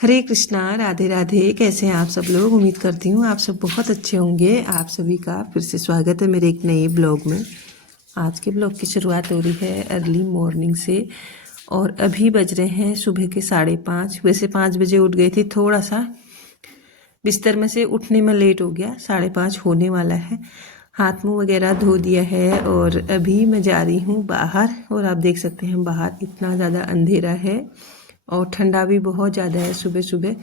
हरे कृष्णा, राधे राधे। कैसे हैं आप सब लोग? उम्मीद करती हूँ आप सब बहुत अच्छे होंगे। आप सभी का फिर से स्वागत है मेरे एक नए ब्लॉग में। आज के ब्लॉग की शुरुआत हो रही है अर्ली मॉर्निंग से और अभी बज रहे हैं सुबह के 5:30। वैसे 5 बजे उठ गई थी, थोड़ा सा बिस्तर में से उठने में लेट हो गया, 5:30 होने वाला है। हाथ मुँह वगैरह धो दिया है और अभी मैं जा रही हूँ बाहर। और आप देख सकते हैं बाहर इतना ज़्यादा अंधेरा है और ठंडा भी बहुत ज़्यादा है। सुबह सुबह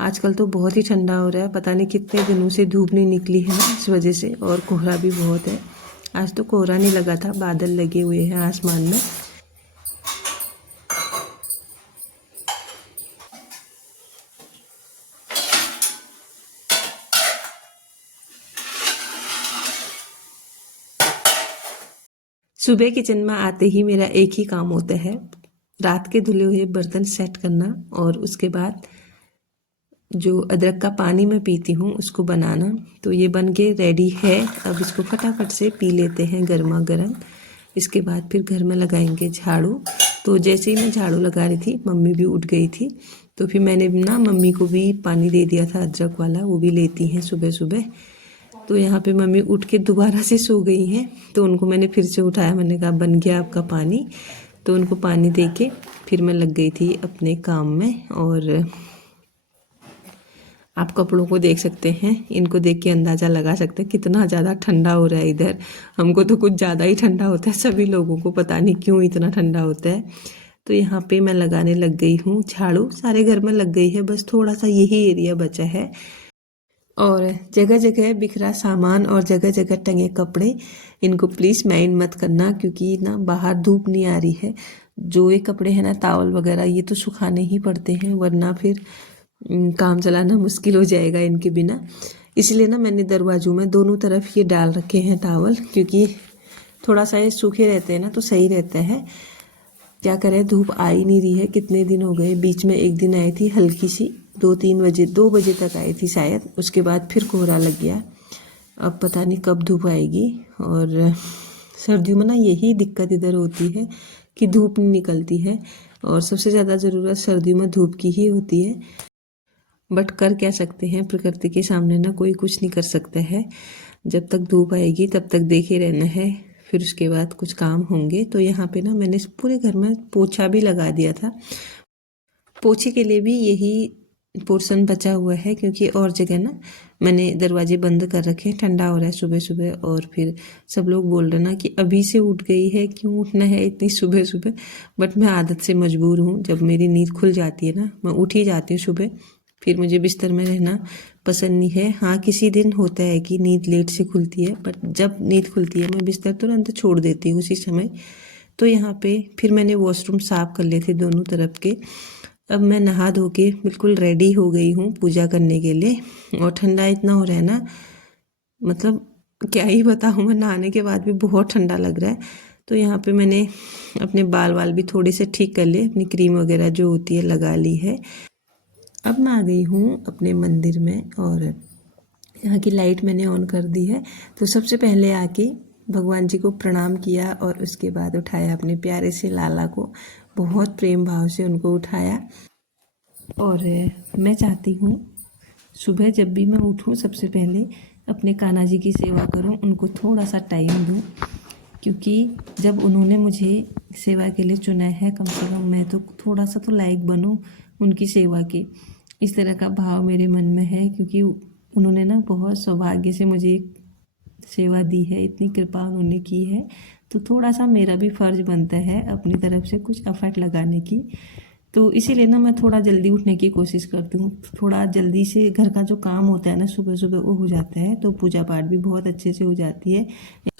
आजकल तो बहुत ही ठंडा हो रहा है, पता नहीं कितने दिनों से धूप नहीं निकली है ना, इस वजह से। और कोहरा भी बहुत है। आज तो कोहरा नहीं लगा था, बादल लगे हुए हैं आसमान में। सुबह किचन में आते ही मेरा एक ही काम होता है, रात के धुले हुए बर्तन सेट करना और उसके बाद जो अदरक का पानी मैं पीती हूँ उसको बनाना। तो ये बन के रेडी है, अब इसको फटाफट से पी लेते हैं गर्मा गर्म। इसके बाद फिर घर में लगाएंगे झाड़ू। तो जैसे ही मैं झाड़ू लगा रही थी मम्मी भी उठ गई थी, तो फिर मैंने ना मम्मी को भी पानी दे दिया था अदरक वाला, वो भी लेती हैं सुबह सुबह। तो यहाँ पे मम्मी उठ के दोबारा से सो गई हैं, तो उनको मैंने फिर से उठाया। मैंने कहा बन गया आपका पानी। तो उनको पानी दे के फिर मैं लग गई थी अपने काम में। और आप कपड़ों को देख सकते हैं, इनको देख के अंदाज़ा लगा सकते हैं कितना ज़्यादा ठंडा हो रहा है इधर। हमको तो कुछ ज़्यादा ही ठंडा होता है, सभी लोगों को पता नहीं क्यों इतना ठंडा होता है। तो यहाँ पे मैं लगाने लग गई हूँ झाड़ू। सारे घर में लग गई है, बस थोड़ा सा यही एरिया बचा है। और जगह जगह बिखरा सामान और जगह जगह टंगे कपड़े, इनको प्लीज़ माइंड मत करना, क्योंकि ना बाहर धूप नहीं आ रही है। जो ये कपड़े हैं ना, तावल वगैरह, ये तो सुखाने ही पड़ते हैं, वरना फिर काम चलाना मुश्किल हो जाएगा इनके बिना। इसलिए ना मैंने दरवाजों में दोनों तरफ ये डाल रखे हैं टावल, क्योंकि थोड़ा सा ये सूखे रहते हैं ना तो सही रहता है। क्या करें, धूप आ ही नहीं रही है, कितने दिन हो गए। बीच में एक दिन आई थी हल्की सी, 2 बजे तक आई थी शायद, उसके बाद फिर कोहरा लग गया। अब पता नहीं कब धूप आएगी। और सर्दियों में ना यही दिक्कत इधर होती है कि धूप नहीं निकलती है, और सबसे ज़्यादा ज़रूरत सर्दियों में धूप की ही होती है। बट कर क्या सकते हैं, प्रकृति के सामने ना कोई कुछ नहीं कर सकता है। जब तक धूप आएगी तब तक देखे रहना है, फिर उसके बाद कुछ काम होंगे। तो यहाँ पे ना मैंने पूरे घर में पोछा भी लगा दिया था। पोछे के लिए भी यही पोर्शन बचा हुआ है, क्योंकि और जगह ना मैंने दरवाजे बंद कर रखे हैं। ठंडा हो रहा है सुबह सुबह, और फिर सब लोग बोल रहे ना कि अभी से उठ गई है, क्यों उठना है इतनी सुबह सुबह। बट मैं आदत से मजबूर हूँ, जब मेरी नींद खुल जाती है ना, मैं उठ ही जाती हूँ सुबह। फिर मुझे बिस्तर में रहना पसंद नहीं है। हाँ, किसी दिन होता है कि नींद लेट से खुलती है, बट जब नींद खुलती है मैं बिस्तर तुरंत छोड़ देती हूँ उसी समय। तो यहाँ पे फिर मैंने वॉशरूम साफ कर लिए थे दोनों तरफ के। अब मैं नहा धो के बिल्कुल रेडी हो गई हूँ पूजा करने के लिए। और ठंडा इतना हो रहा है ना, मतलब क्या ही बताऊँ मैं, नहाने के बाद भी बहुत ठंडा लग रहा है। तो यहाँ पे मैंने अपने बाल वाल भी थोड़े से ठीक कर लिए, अपनी क्रीम वगैरह जो होती है लगा ली है। अब मैं आ गई हूँ अपने मंदिर में और यहाँ की लाइट मैंने ऑन कर दी है। तो सबसे पहले आके भगवान जी को प्रणाम किया और उसके बाद उठाया अपने प्यारे से लाला को, बहुत प्रेम भाव से उनको उठाया। और मैं चाहती हूँ सुबह जब भी मैं उठूँ सबसे पहले अपने कान्हा जी की सेवा करूँ, उनको थोड़ा सा टाइम दूँ, क्योंकि जब उन्होंने मुझे सेवा के लिए चुना है, कम से कम मैं तो थोड़ा सा तो लायक बनूँ उनकी सेवा की। इस तरह का भाव मेरे मन में है, क्योंकि उन्होंने ना बहुत सौभाग्य से मुझे सेवा दी है, इतनी कृपा उन्होंने की है। तो थोड़ा सा मेरा भी फ़र्ज़ बनता है अपनी तरफ से कुछ एफर्ट लगाने की। तो इसीलिए ना मैं थोड़ा जल्दी उठने की कोशिश करती हूँ। थोड़ा जल्दी से घर का जो काम होता है ना सुबह सुबह वो हो जाता है, तो पूजा पाठ भी बहुत अच्छे से हो जाती है।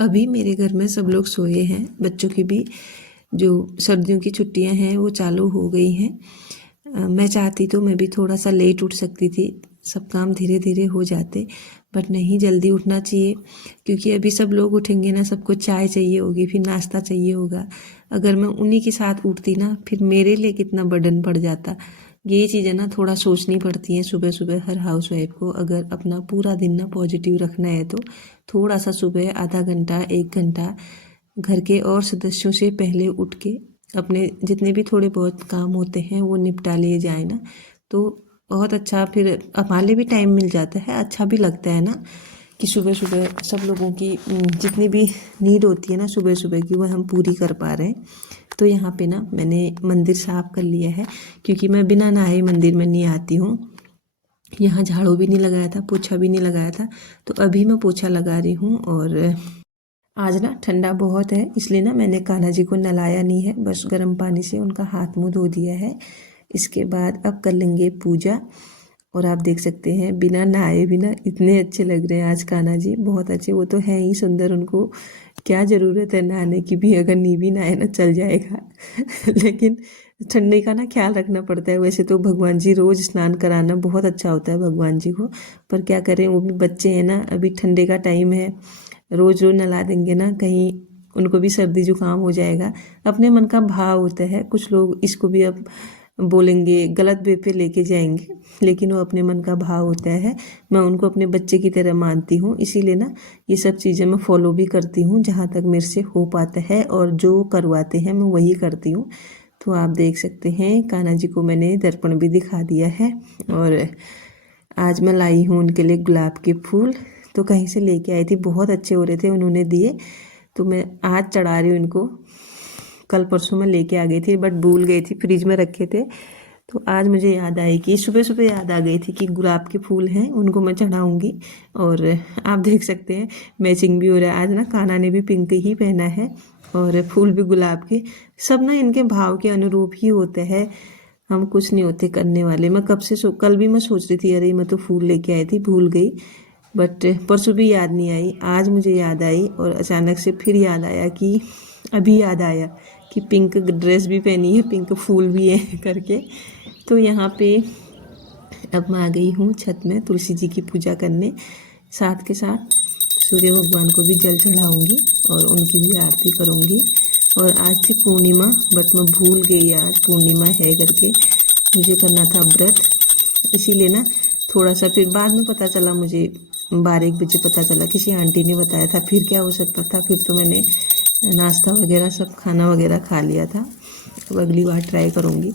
अभी मेरे घर में सब लोग सोए हैं, बच्चों की भी जो सर्दियों की छुट्टियां हैं वो चालू हो गई हैं। मैं चाहती तो मैं भी थोड़ा सा लेट उठ सकती थी, सब काम धीरे धीरे हो जाते, बट नहीं, जल्दी उठना चाहिए, क्योंकि अभी सब लोग उठेंगे ना, सबको चाय चाहिए होगी, फिर नाश्ता चाहिए होगा। अगर मैं उन्हीं के साथ उठती ना, फिर मेरे लिए कितना बर्डन पड़ जाता। ये चीज़ें ना थोड़ा सोचनी पड़ती हैं सुबह सुबह हर हाउसवाइफ को। अगर अपना पूरा दिन ना पॉजिटिव रखना है तो थोड़ा सा सुबह आधा घंटा 1 घंटा घर के और सदस्यों से पहले उठ के अपने जितने भी थोड़े बहुत काम होते हैं वो निपटा लिए जाए ना, तो बहुत अच्छा, फिर हमारे लिए भी टाइम मिल जाता है, अच्छा भी लगता है ना कि सुबह सुबह सब लोगों की जितनी भी नीड होती है ना सुबह सुबह की, वो हम पूरी कर पा रहे हैं। तो यहाँ पे ना मैंने मंदिर साफ कर लिया है, क्योंकि मैं बिना नहाए मंदिर में नहीं आती हूँ। यहाँ झाड़ू भी नहीं लगाया था, पोछा भी नहीं लगाया था, तो अभी मैं पोछा लगा रही हूँ। और आज ना ठंडा बहुत है, इसलिए ना मैंने कान्हा जी को नहलाया नहीं है, बस गर्म पानी से उनका हाथ मुँह धो दिया है। इसके बाद अब कर लेंगे पूजा। और आप देख सकते हैं बिना नहाए भी ना इतने अच्छे लग रहे हैं आज कान्हा जी, बहुत अच्छे। वो तो हैं ही सुंदर, उनको क्या ज़रूरत है नहाने की भी, अगर नहीं भी नहाए ना चल जाएगा लेकिन ठंडे का ना ख्याल रखना पड़ता है। वैसे तो भगवान जी रोज़ स्नान कराना बहुत अच्छा होता है भगवान जी को, पर क्या करें, वो भी बच्चे हैं ना, अभी ठंडे का टाइम है, रोज़ रोज़ नहला देंगे ना कहीं उनको भी सर्दी जुकाम हो जाएगा। अपने मन का भाव होता है, कुछ लोग इसको भी अब बोलेंगे गलत वे पे लेके जाएंगे, लेकिन वो अपने मन का भाव होता है। मैं उनको अपने बच्चे की तरह मानती हूँ, इसीलिए ना ये सब चीज़ें मैं फॉलो भी करती हूँ जहाँ तक मेरे से हो पाता है, और जो करवाते हैं मैं वही करती हूँ। तो आप देख सकते हैं कान्हा जी को मैंने दर्पण भी दिखा दिया है। और आज मैं लाई हूँ उनके लिए गुलाब के फूल, तो कहीं से लेके आई थी, बहुत अच्छे हो रहे थे, उन्होंने दिए, तो मैं आज चढ़ा रही हूँ इनको। कल परसों मैं लेके आ गई थी, बट भूल गई थी, फ्रिज में रखे थे, तो आज मुझे याद आई कि सुबह सुबह याद आ गई थी कि गुलाब के फूल हैं, उनको मैं चढ़ाऊँगी। और आप देख सकते हैं मैचिंग भी हो रहा है, आज ना कान्हा ने भी पिंक ही पहना है और फूल भी गुलाब के। सब ना इनके भाव के अनुरूप ही होते हैं, हम कुछ नहीं होते करने वाले। मैं कब से कल भी मैं सोच रही थी, अरे मैं तो फूल लेके आई थी, भूल गई, बट परसों भी याद नहीं आई, आज मुझे याद आई। और अचानक से फिर याद आया कि अभी याद आया कि पिंक ड्रेस भी पहनी है, पिंक फूल भी है करके। तो यहाँ पे अब मैं आ गई हूँ छत में तुलसी जी की पूजा करने, साथ के साथ सूर्य भगवान को भी जल चढ़ाऊँगी और उनकी भी आरती करूँगी। और आज थी पूर्णिमा, बट मैं भूल गई आज पूर्णिमा है करके, मुझे करना था व्रत, इसीलिए ना थोड़ा सा फिर बाद में पता चला मुझे, 12-1 बजे पता चला, किसी आंटी ने बताया था, फिर क्या हो सकता था, फिर तो मैंने नाश्ता वगैरह सब खाना वगैरह खा लिया था। अब अगली बार ट्राई करूँगी।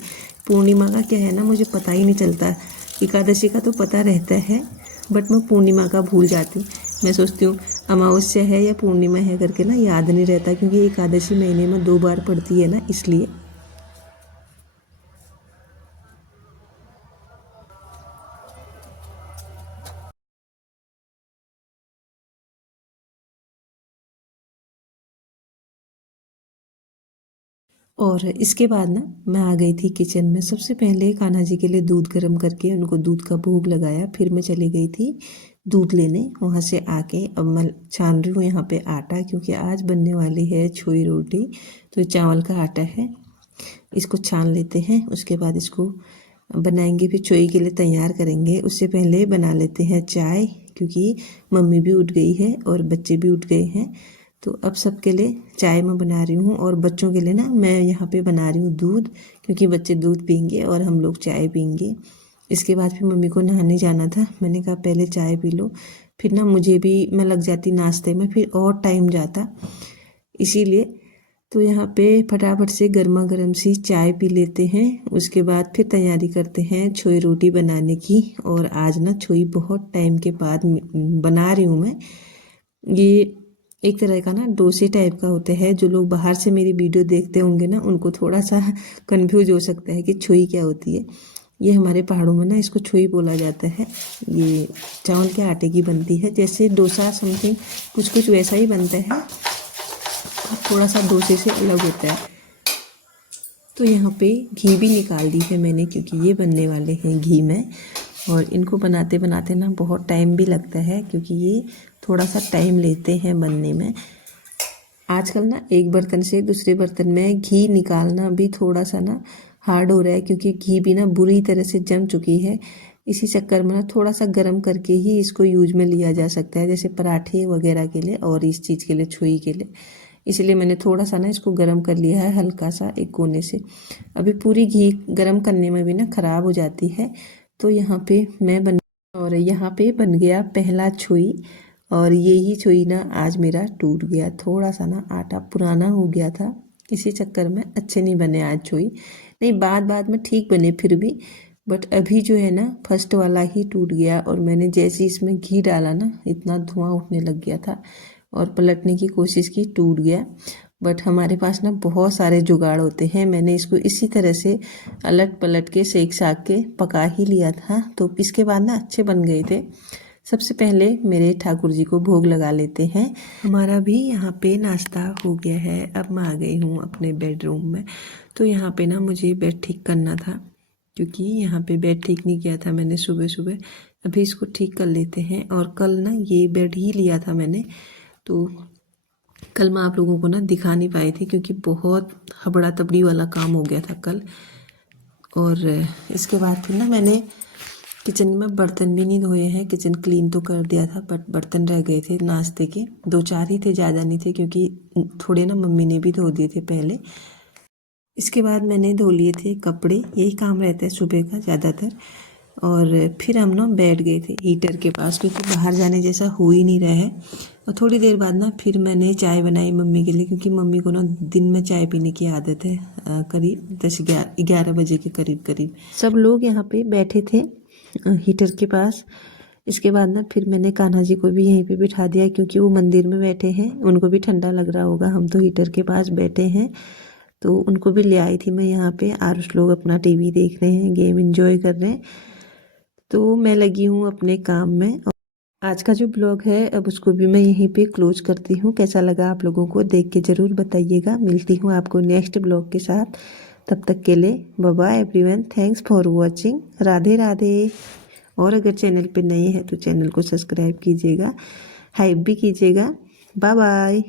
पूर्णिमा का क्या है ना, मुझे पता ही नहीं चलता, एकादशी का तो पता रहता है, बट मैं पूर्णिमा का भूल जाती हूँ। मैं सोचती हूँ अमावस्या है या पूर्णिमा है करके ना, याद नहीं रहता, क्योंकि एकादशी महीने में 2 बार पड़ती है ना, इसलिए। और इसके बाद ना मैं आ गई थी किचन में। सबसे पहले कान्हा जी के लिए दूध गर्म करके उनको दूध का भोग लगाया, फिर मैं चली गई थी दूध लेने। वहाँ से आके अब मैं छान रही हूँ यहाँ पे आटा, क्योंकि आज बनने वाली है छोई रोटी, तो चावल का आटा है, इसको छान लेते हैं, उसके बाद इसको बनाएंगे, फिर छोई के लिए तैयार करेंगे। उससे पहले बना लेते हैं चाय, क्योंकि मम्मी भी उठ गई है और बच्चे भी उठ गए हैं, तो अब सबके लिए चाय मैं बना रही हूँ। और बच्चों के लिए ना मैं यहाँ पे बना रही हूँ दूध, क्योंकि बच्चे दूध पीएंगे और हम लोग चाय पीएंगे। इसके बाद फिर मम्मी को नहाने जाना था, मैंने कहा पहले चाय पी लो, फिर ना मुझे भी, मैं लग जाती नाश्ते में, फिर और टाइम जाता, इसीलिए। तो यहाँ पे फटाफट से गर्मा गर्म सी चाय पी लेते हैं, उसके बाद फिर तैयारी करते हैं छोई रोटी बनाने की। और आज ना छोई बहुत टाइम के बाद बना रही हूँ मैं। ये एक तरह का ना डोसे टाइप का होता है, जो लोग बाहर से मेरी वीडियो देखते होंगे ना, उनको थोड़ा सा कंफ्यूज हो सकता है कि छोई क्या होती है। ये हमारे पहाड़ों में ना इसको छोई बोला जाता है। ये चावल के आटे की बनती है, जैसे डोसा समथिंग कुछ कुछ वैसा ही बनता है, थोड़ा सा डोसे से अलग होता है। तो यहाँ पे घी भी निकाल दी है मैंने, क्योंकि ये बनने वाले हैं घी में। और इनको बनाते बनाते ना बहुत टाइम भी लगता है, क्योंकि ये थोड़ा सा टाइम लेते हैं बनने में। आजकल ना एक बर्तन से दूसरे बर्तन में घी निकालना भी थोड़ा सा ना हार्ड हो रहा है, क्योंकि घी भी ना बुरी तरह से जम चुकी है। इसी चक्कर में ना थोड़ा सा गर्म करके ही इसको यूज में लिया जा सकता है, जैसे पराठे वगैरह के लिए और इस चीज़ के लिए, छोई के लिए। इसलिए मैंने थोड़ा सा ना इसको गर्म कर लिया है, हल्का सा एक कोने से। अभी पूरी घी गर्म करने में भी ना ख़राब हो जाती है। तो यहाँ पे मैं बन और यहाँ पे बन गया पहला छोई। और यही छोई ना आज मेरा टूट गया, थोड़ा सा ना आटा पुराना हो गया था, इसी चक्कर में अच्छे नहीं बने आज छोई। नहीं, बाद बाद में ठीक बने फिर भी, बट अभी जो है ना फर्स्ट वाला ही टूट गया और मैंने जैसे इसमें घी डाला ना इतना धुआं उठने लग गया था और पलटने की कोशिश की, टूट गया। बट हमारे पास ना बहुत सारे जुगाड़ होते हैं। मैंने इसको इसी तरह से अलट पलट के सेक साक के पका ही लिया था, तो इसके बाद ना अच्छे बन गए थे। सबसे पहले मेरे ठाकुर जी को भोग लगा लेते हैं। हमारा भी यहाँ पे नाश्ता हो गया है। अब मैं आ गई हूँ अपने बेडरूम में। तो यहाँ पे ना मुझे बेड ठीक करना था, क्योंकि यहाँ पे बेड ठीक नहीं किया था मैंने सुबह सुबह। अभी इसको ठीक कर लेते हैं। और कल ना ये बेड ही लिया था मैंने, तो कल मैं आप लोगों को ना दिखा नहीं पाई थी क्योंकि बहुत हबड़ा तबड़ी वाला काम हो गया था कल। और इसके बाद फिर ना मैंने किचन में बर्तन भी नहीं धोए हैं। किचन क्लीन तो कर दिया था बट बर्तन रह गए थे नाश्ते के, 2-4 ही थे, ज़्यादा नहीं थे, क्योंकि थोड़े ना मम्मी ने भी धो दिए थे पहले। इसके बाद मैंने धो लिए थे कपड़े, यही काम रहता है सुबह का ज़्यादातर। और फिर हम ना बैठ गए थे हीटर के पास, क्योंकि बाहर जाने जैसा हो ही नहीं रहा है। और थोड़ी देर बाद ना फिर मैंने चाय बनाई मम्मी के लिए, क्योंकि मम्मी को ना दिन में चाय पीने की आदत है। करीब 10-11 बजे के करीब सब लोग यहाँ पे बैठे थे हीटर के पास। इसके बाद ना फिर मैंने कान्हा जी को भी यहीं पे बिठा दिया, क्योंकि वो मंदिर में बैठे हैं, उनको भी ठंडा लग रहा होगा। हम तो हीटर के पास बैठे हैं, तो उनको भी ले आई थी मैं यहाँ पे। आरुष लोग अपना टीवी देख रहे हैं, गेम एंजॉय कर रहे हैं। तो मैं लगी हूँ अपने काम में। आज का जो ब्लॉग है अब उसको भी मैं यहीं पे क्लोज करती हूँ। कैसा लगा आप लोगों को देख के ज़रूर बताइएगा। मिलती हूँ आपको नेक्स्ट ब्लॉग के साथ। तब तक के लिए bye bye everyone, thanks for watching, Radhe Radhe. और अगर चैनल पे नए हैं तो चैनल को सब्सक्राइब कीजिएगा, हाइप भी कीजिएगा। Bye bye.